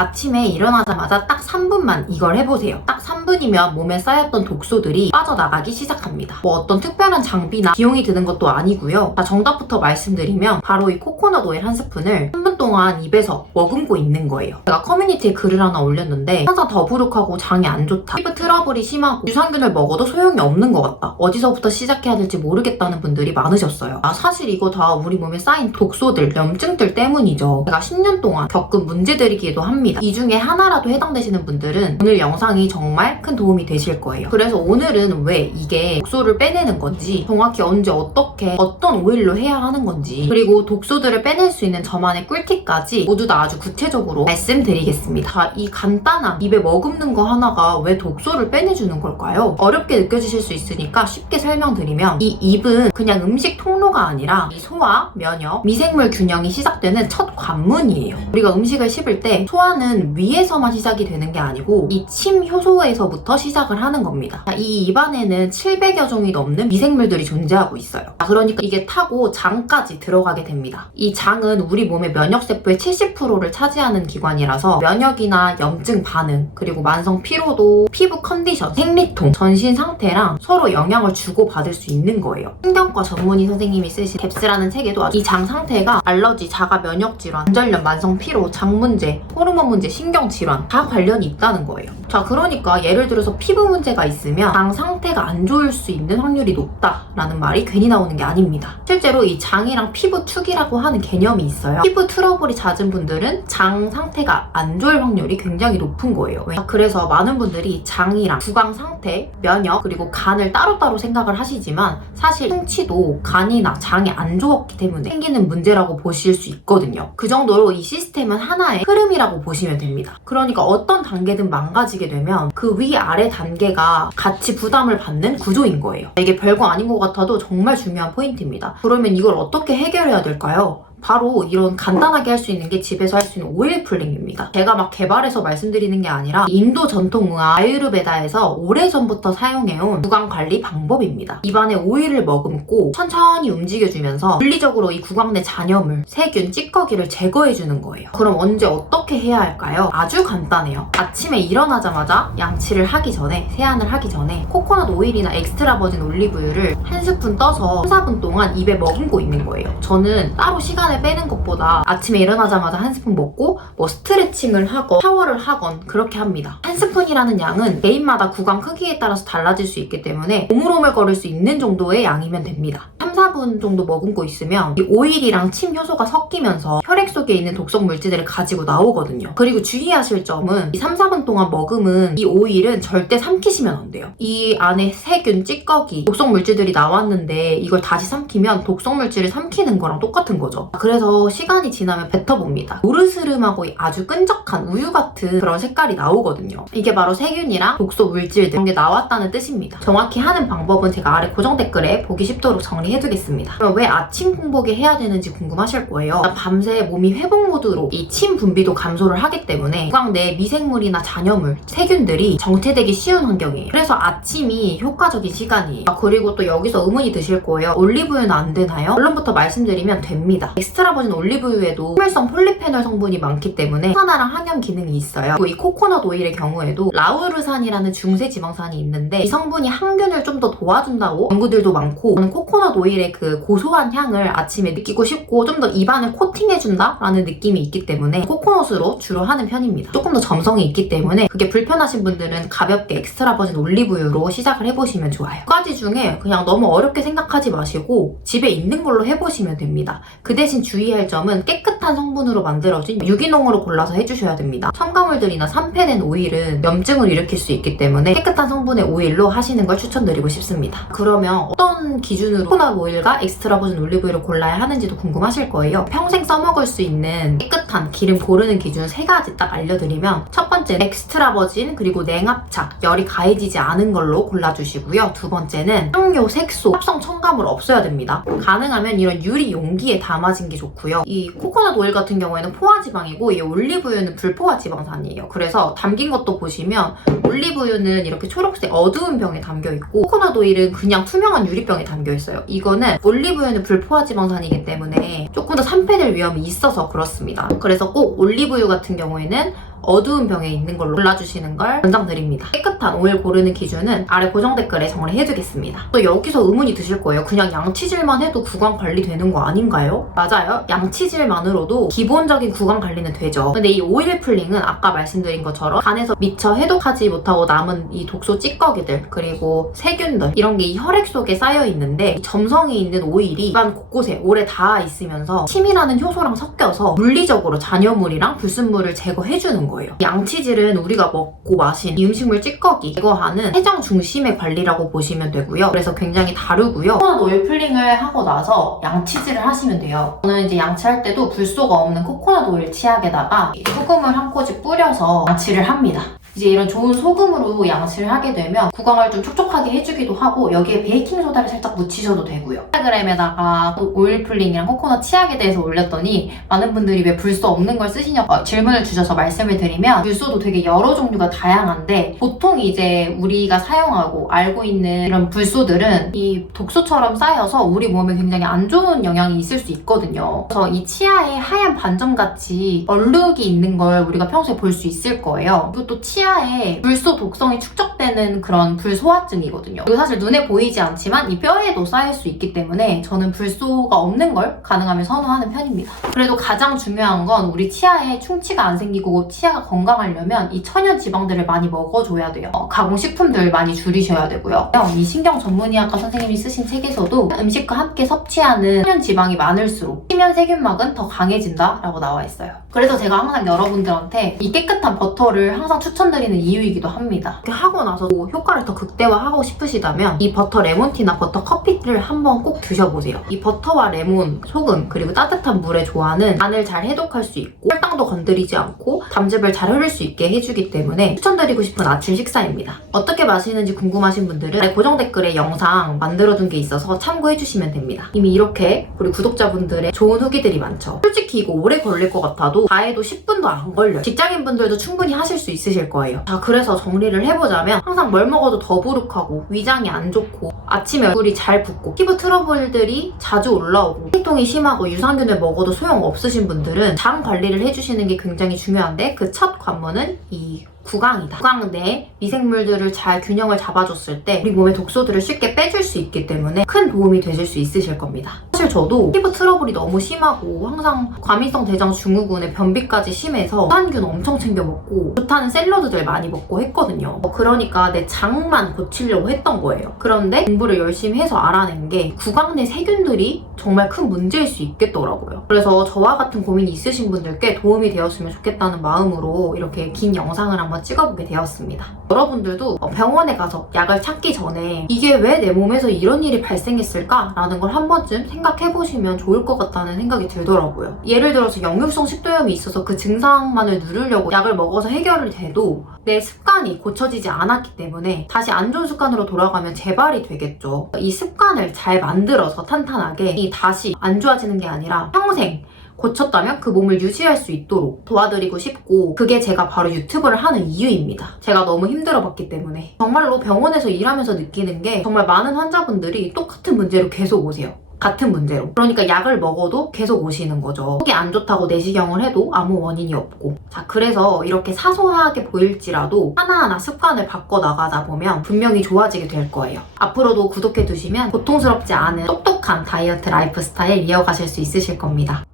아침에 일어나자마자 딱 3분만 이걸 해보세요. 딱 3분이면 몸에 쌓였던 독소들이 빠져나가기 시작합니다. 뭐 어떤 특별한 장비나 비용이 드는 것도 아니고요. 정답부터 말씀드리면 바로 이 코코넛 오일 한 스푼을 3분 동안 입에서 머금고 있는 거예요. 제가 커뮤니티에 글을 하나 올렸는데 항상 더부룩하고 장이 안 좋다, 피부 트러블이 심하고 유산균을 먹어도 소용이 없는 것 같다, 어디서부터 시작해야 될지 모르겠다는 분들이 많으셨어요. 사실 이거 다 우리 몸에 쌓인 독소들, 염증들 때문이죠. 제가 10년 동안 겪은 문제들이기도 합니다. 이 중에 하나라도 해당되시는 분들은 오늘 영상이 정말 큰 도움이 되실 거예요. 그래서 오늘은 왜 이게 독소를 빼내는 건지, 정확히 언제 어떻게 어떤 오일로 해야 하는 건지, 그리고 독소들을 빼낼 수 있는 저만의 꿀팁까지 모두 다 아주 구체적으로 말씀드리겠습니다. 이 간단한 입에 머금는 거 하나가 왜 독소를 빼내주는 걸까요? 어렵게 느껴지실 수 있으니까 쉽게 설명드리면, 이 입은 그냥 음식 통로가 아니라 이 소화, 면역, 미생물 균형이 시작되는 첫 관문이에요. 우리가 음식을 씹을 때 소화는 위에서만 시작이 되는 게 아니고 이 침 효소에서부터 시작을 하는 겁니다. 이 입안에는 700여 종이 넘는 미생물들이 존재하고 있어요. 그러니까 이게 타고 장까지 들어가게 됩니다. 이 장은 우리 몸의 면역세포의 70%를 차지하는 기관이라서 면역이나 염증 반응, 그리고 만성 피로도, 피부 컨디션, 생리통, 전신 상태랑 서로 영향을 주고받을 수 있는 거예요. 신경과 전문의 선생님이 쓰신 뎁스라는 책에도 이 장 상태가 알러지, 자가 면역 질환, 관절염, 만성 피로, 장 문제, 호르몬 문제, 신경 질환 다 관련이 있다는 거예요. 그러니까 예를 들어서 피부 문제가 있으면 장 상태가 안 좋을 수 있는 확률이 높다라는 말이 괜히 나오는 게 아닙니다. 실제로 이 장이랑 피부 투기라고 하는 개념이 있어요. 피부 트러블이 잦은 분들은 장 상태가 안 좋을 확률이 굉장히 높은 거예요. 그래서 많은 분들이 장이랑 구강 상태, 면역, 그리고 간을 따로따로 생각을 하시지만 사실 충치도 간이나 장이 안 좋았기 때문에 생기는 문제라고 보실 수 있거든요. 그 정도로 이 시스템은 하나의 흐름이라고 보시면 됩니다. 그러니까 어떤 단계든 망가지게 되면 그 위아래 단계가 같이 부담을 받는 구조인 거예요. 이게 별거 아닌 것 같아도 정말 중요한 포인트입니다. 그러면 이걸 어떻게 해결해야 될까요? 바로 이런 간단하게 할 수 있는 게 집에서 할 수 있는 오일 풀링입니다. 제가 막 개발해서 말씀드리는 게 아니라 인도 전통의학 아유르베다에서 오래전부터 사용해온 구강관리 방법입니다. 입안에 오일을 머금고 천천히 움직여주면서 물리적으로 이 구강 내 잔여물, 세균, 찌꺼기를 제거해주는 거예요. 그럼 언제 어떻게 해야 할까요? 아주 간단해요. 아침에 일어나자마자 양치를 하기 전에, 세안을 하기 전에 코코넛 오일이나 엑스트라 버진 올리브유를 한 스푼 떠서 3, 4분 동안 입에 머금고 있는 거예요. 저는 따로 시간을 빼는 것보다 아침에 일어나자마자 한 스푼 먹고 뭐 스트레칭을 하건 샤워를 하건 그렇게 합니다. 한 스푼이라는 양은 개인마다 구강 크기에 따라서 달라질 수 있기 때문에 오물오물거릴 수 있는 정도의 양이면 됩니다. 3, 4분 정도 머금고 있으면 이 오일이랑 침 효소가 섞이면서 혈액 속에 있는 독성 물질들을 가지고 나오거든요. 그리고 주의하실 점은 이 3, 4분 동안 머금은 이 오일은 절대 삼키시면 안 돼요. 이 안에 세균, 찌꺼기, 독성 물질들이 나왔는데 이걸 다시 삼키면 독성 물질을 삼키는 거랑 똑같은 거죠. 그래서 시간이 지나면 뱉어봅니다. 노르스름하고 아주 끈적한 우유 같은 그런 색깔이 나오거든요. 이게 바로 세균이랑 독소 물질들, 그런 게 나왔다는 뜻입니다. 정확히 하는 방법은 제가 아래 고정 댓글에 보기 쉽도록 정리해두겠습니다. 그럼 왜 아침 공복에 해야 되는지 궁금하실 거예요. 밤새 몸이 회복 모드로 이 침 분비도 감소를 하기 때문에 구강 내 미생물이나 잔여물, 세균들이 정체되기 쉬운 환경이에요. 그래서 아침이 효과적인 시간이에요. 그리고 또 여기서 의문이 드실 거예요. 올리브유는 안 되나요? 결론부터 말씀드리면 됩니다. 엑스트라 버진 올리브유에도 식물성 폴리페놀 성분이 많기 때문에 항산화랑 항염 기능이 있어요. 그리고 이 코코넛 오일의 경우에도 라우르산이라는 중세 지방산이 있는데 이 성분이 항균을 좀 더 도와준다고 연구들도 많고, 저는 코코넛 오일의 그 고소한 향을 아침에 느끼고 싶고 좀 더 입안을 코팅해준다 라는 느낌이 있기 때문에 코코넛으로 주로 하는 편입니다. 조금 더 점성이 있기 때문에 그게 불편하신 분들은 가볍게 엑스트라 버진 올리브유로 시작을 해보시면 좋아요. 두 가지 중에 그냥 너무 어렵게 생각하지 마시고 집에 있는 걸로 해보시면 됩니다. 그 대신 주의할 점은 깨끗한 성분으로 만들어진 유기농으로 골라서 해주셔야 됩니다. 첨가물들이나 산패된 오일은 염증을 일으킬 수 있기 때문에 깨끗한 성분의 오일로 하시는 걸 추천드리고 싶습니다. 그러면 어떤 기준으로 코코넛 오일과 엑스트라 버진 올리브유를 골라야 하는지도 궁금하실 거예요. 평생 써먹을 수 있는 깨끗한 기름 고르는 기준 3가지 딱 알려드리면, 첫 번째는 엑스트라 버진 그리고 냉압착, 열이 가해지지 않은 걸로 골라주시고요. 두 번째는 향료, 색소, 합성 첨가물 없어야 됩니다. 가능하면 이런 유리 용기에 담아진 게 좋고요. 이 코코넛 오일 같은 경우에는 포화지방이고 이 올리브유는 불포화 지방산이에요. 그래서 담긴 것도 보시면 올리브유는 이렇게 초록색 어두운 병에 담겨있고 코코넛 오일은 그냥 투명한 유리병에 담겨있어요. 이거는 올리브유는 불포화 지방산이기 때문에 조금 더 산패될 위험이 있어서 그렇습니다. 그래서 꼭 올리브유 같은 경우에는 어두운 병에 있는 걸로 골라주시는 걸 권장드립니다. 깨끗한 오일 고르는 기준은 아래 고정 댓글에 정리해두겠습니다. 또 여기서 의문이 드실 거예요. 그냥 양치질만 해도 구강 관리되는 거 아닌가요? 맞아요. 양치질만으로도 기본적인 구강 관리는 되죠. 근데 이 오일 풀링은 아까 말씀드린 것처럼 간에서 미처 해독하지 못하고 남은 이 독소 찌꺼기들 그리고 세균들 이런 게 이 혈액 속에 쌓여 있는데 이 점성이 있는 오일이 입안 곳곳에 오래 닿아 있으면서 침이라는 효소랑 섞여서 물리적으로 잔여물이랑 불순물을 제거해주는 거예요. 양치질은 우리가 먹고 마신 이 음식물 찌꺼기 제거하는 세정 중심의 관리라고 보시면 되고요. 그래서 굉장히 다르고요. 코코넛 오일 풀링을 하고 나서 양치질을 하시면 돼요. 저는 이제 양치할 때도 불소가 없는 코코넛 오일 치약에다가 소금을 한 꼬집 뿌려서 양치를 합니다. 이제 이런 좋은 소금으로 양치를 하게 되면 구강을 좀 촉촉하게 해주기도 하고 여기에 베이킹소다를 살짝 묻히셔도 되고요. 인스타그램에다가 오일 풀링이랑 코코넛 치약에 대해서 올렸더니 많은 분들이 왜 불소 없는 걸 쓰시냐고 질문을 주셔서 말씀을 드리면 불소도 되게 여러 종류가 다양한데 보통 이제 우리가 사용하고 알고 있는 이런 불소들은 이 독소처럼 쌓여서 우리 몸에 굉장히 안 좋은 영향이 있을 수 있거든요. 그래서 이 치아에 하얀 반점같이 얼룩이 있는 걸 우리가 평소에 볼 수 있을 거예요. 이것도 치아에 불소 독성이 축적되는 그런 불소화증이거든요. 이거 사실 눈에 보이지 않지만 이 뼈에도 쌓일 수 있기 때문에 저는 불소가 없는 걸 가능하면 선호하는 편입니다. 그래도 가장 중요한 건 우리 치아에 충치가 안 생기고 치아가 건강하려면 이 천연 지방들을 많이 먹어줘야 돼요. 가공식품들 많이 줄이셔야 되고요. 이 신경 전문의학과 선생님이 쓰신 책에서도 음식과 함께 섭취하는 천연 지방이 많을수록 치면 세균막은 더 강해진다 라고 나와 있어요. 그래서 제가 항상 여러분들한테 이 깨끗한 버터를 항상 추천드리는 이유이기도 합니다. 이렇게 하고 나서 효과를 더 극대화하고 싶으시다면 이 버터 레몬티나 버터 커피를 한번 꼭 드셔보세요. 이 버터와 레몬, 소금, 그리고 따뜻한 물의 조화는 간을 잘 해독할 수 있고 혈당도 건드리지 않고 담즙을 잘 흐를 수 있게 해주기 때문에 추천드리고 싶은 아침 식사입니다. 어떻게 마시는지 궁금하신 분들은 아래 고정 댓글에 영상 만들어둔 게 있어서 참고해주시면 됩니다. 이미 이렇게 우리 구독자분들의 좋은 후기들이 많죠. 솔직히 이거 오래 걸릴 것 같아도 다 해도 10분도 안 걸려요. 직장인분들도 충분히 하실 수 있으실 거예요. 자, 그래서 정리를 해보자면 항상 뭘 먹어도 더부룩하고 위장이 안 좋고 아침에 얼굴이 잘 붓고 피부 트러블들이 자주 올라오고 통이 심하고 유산균을 먹어도 소용없으신 분들은 장 관리를 해주시는 게 굉장히 중요한데 그 첫 관문은 이 구강이다. 구강 내 미생물들을 잘 균형을 잡아줬을 때 우리 몸의 독소들을 쉽게 빼줄 수 있기 때문에 큰 도움이 되실 수 있으실 겁니다. 사실 저도 피부 트러블이 너무 심하고 항상 과민성 대장 증후군에 변비까지 심해서 유산균 엄청 챙겨 먹고 좋다는 샐러드들 많이 먹고 했거든요. 그러니까 내 장만 고치려고 했던 거예요. 그런데 공부를 열심히 해서 알아낸 게 구강 내 세균들이 정말 큰 문제일 수 있겠더라고요. 그래서 저와 같은 고민이 있으신 분들께 도움이 되었으면 좋겠다는 마음으로 이렇게 긴 영상을 한번 찍어보게 되었습니다. 여러분들도 병원에 가서 약을 찾기 전에 이게 왜 내 몸에서 이런 일이 발생했을까? 라는 걸 한 번쯤 생각해보시면 좋을 것 같다는 생각이 들더라고요. 예를 들어서 역류성 식도염이 있어서 그 증상만을 누르려고 약을 먹어서 해결이 돼도 내 습관이 고쳐지지 않았기 때문에 다시 안 좋은 습관으로 돌아가면 재발이 되겠죠. 이 습관을 잘 만들어서 탄탄하게 다시 안 좋아지는 게 아니라 평생 고쳤다면 그 몸을 유지할 수 있도록 도와드리고 싶고 그게 제가 바로 유튜브를 하는 이유입니다. 제가 너무 힘들어봤기 때문에 정말로 병원에서 일하면서 느끼는 게 정말 많은 환자분들이 똑같은 문제로 계속 오세요. 같은 문제로. 그러니까 약을 먹어도 계속 오시는 거죠. 속이 안 좋다고 내시경을 해도 아무 원인이 없고. 자, 그래서 이렇게 사소하게 보일지라도 하나하나 습관을 바꿔나가다 보면 분명히 좋아지게 될 거예요. 앞으로도 구독해두시면 고통스럽지 않은 똑똑한 다이어트 라이프 스타일 이어가실 수 있으실 겁니다.